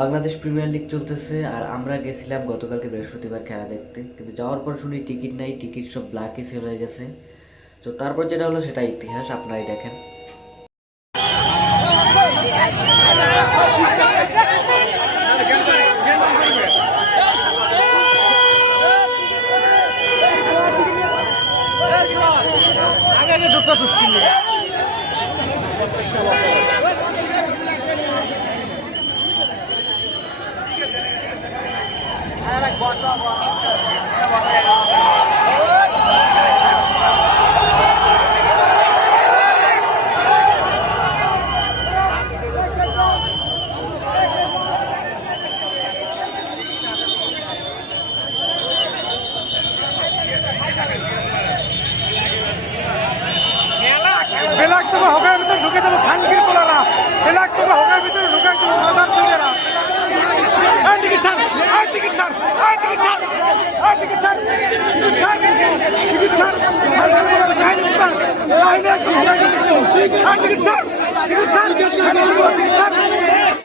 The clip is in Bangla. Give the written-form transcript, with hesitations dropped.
বাংলাদেশ প্রিমিয়ার লিগ চলতেছে আর আমরা গেছিলাম গতকালকে বৃহস্পতিবার খেলা দেখতে, কিন্তু যাওয়ার পর শুনি টিকিট নাই, টিকিট সব ব্ল্যাকে সেল হয়ে গেছে। তো তারপর যেটা হলো সেটা ইতিহাস, আপনারাই দেখেন। বেলাক তোকে হকের ভিতরে ঢুকে দেবো খানগির পোলারা, বেলাক তোকে হকের ভিতরে ঢুকে দেবো মাদার চোদেরা। টিকিট ছাড়, টিকিট ছাড়, টিকিট ছাড়, টিকিট ছাড়, টিকিট ছাড়, টিকিট ছাড়, টিকিট ছাড়।